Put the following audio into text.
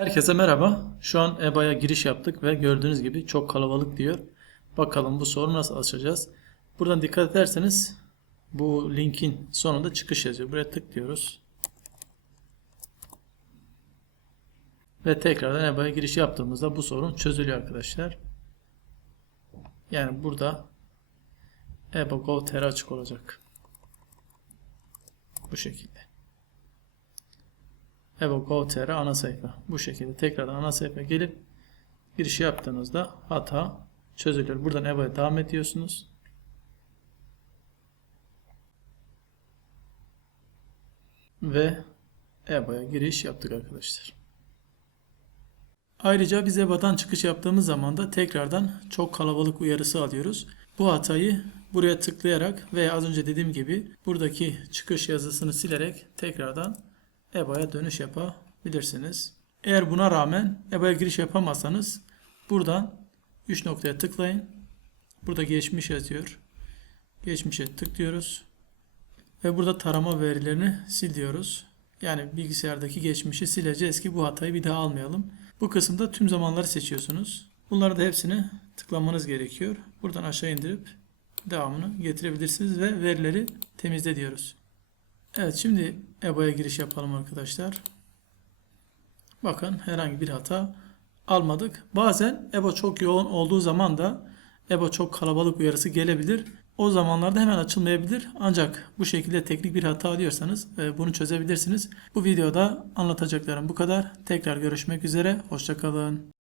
Herkese merhaba. Şu an EBA'ya giriş yaptık ve gördüğünüz gibi çok kalabalık diyor. Bakalım bu sorunu nasıl açacağız. Buradan dikkat ederseniz bu linkin sonunda çıkış yazıyor. Buraya tıklıyoruz. Ve tekrardan EBA'ya giriş yaptığımızda bu sorun çözülüyor arkadaşlar. Yani burada EBA Go.tr açık olacak. Bu şekilde. EBA Go.tr ana sayfa. Bu şekilde tekrardan ana sayfaya gelip giriş yaptığınızda hata çözülür. Buradan EBA'ya devam ediyorsunuz. Ve EBA'ya giriş yaptık arkadaşlar. Ayrıca biz EBA'dan çıkış yaptığımız zaman da tekrardan çok kalabalık uyarısı alıyoruz. Bu hatayı buraya tıklayarak veya az önce dediğim gibi buradaki çıkış yazısını silerek tekrardan EBA'ya dönüş yapabilirsiniz. Eğer buna rağmen EBA'ya giriş yapamazsanız buradan 3 noktaya tıklayın. Burada geçmiş yazıyor. Geçmişe tıklıyoruz. Ve burada tarama verilerini sil diyoruz. Yani bilgisayardaki geçmişi sileceğiz ki bu hatayı bir daha almayalım. Bu kısımda tüm zamanları seçiyorsunuz. Bunları da hepsini tıklamanız gerekiyor. Buradan aşağı indirip devamını getirebilirsiniz ve verileri temizle diyoruz. Evet şimdi EBA'ya giriş yapalım arkadaşlar. Bakın herhangi bir hata almadık. Bazen EBA çok yoğun olduğu zaman da EBA çok kalabalık uyarısı gelebilir. O zamanlarda hemen açılmayabilir. Ancak bu şekilde teknik bir hata alıyorsanız e, bunu çözebilirsiniz. Bu videoda anlatacaklarım bu kadar. Tekrar görüşmek üzere. Hoşçakalın.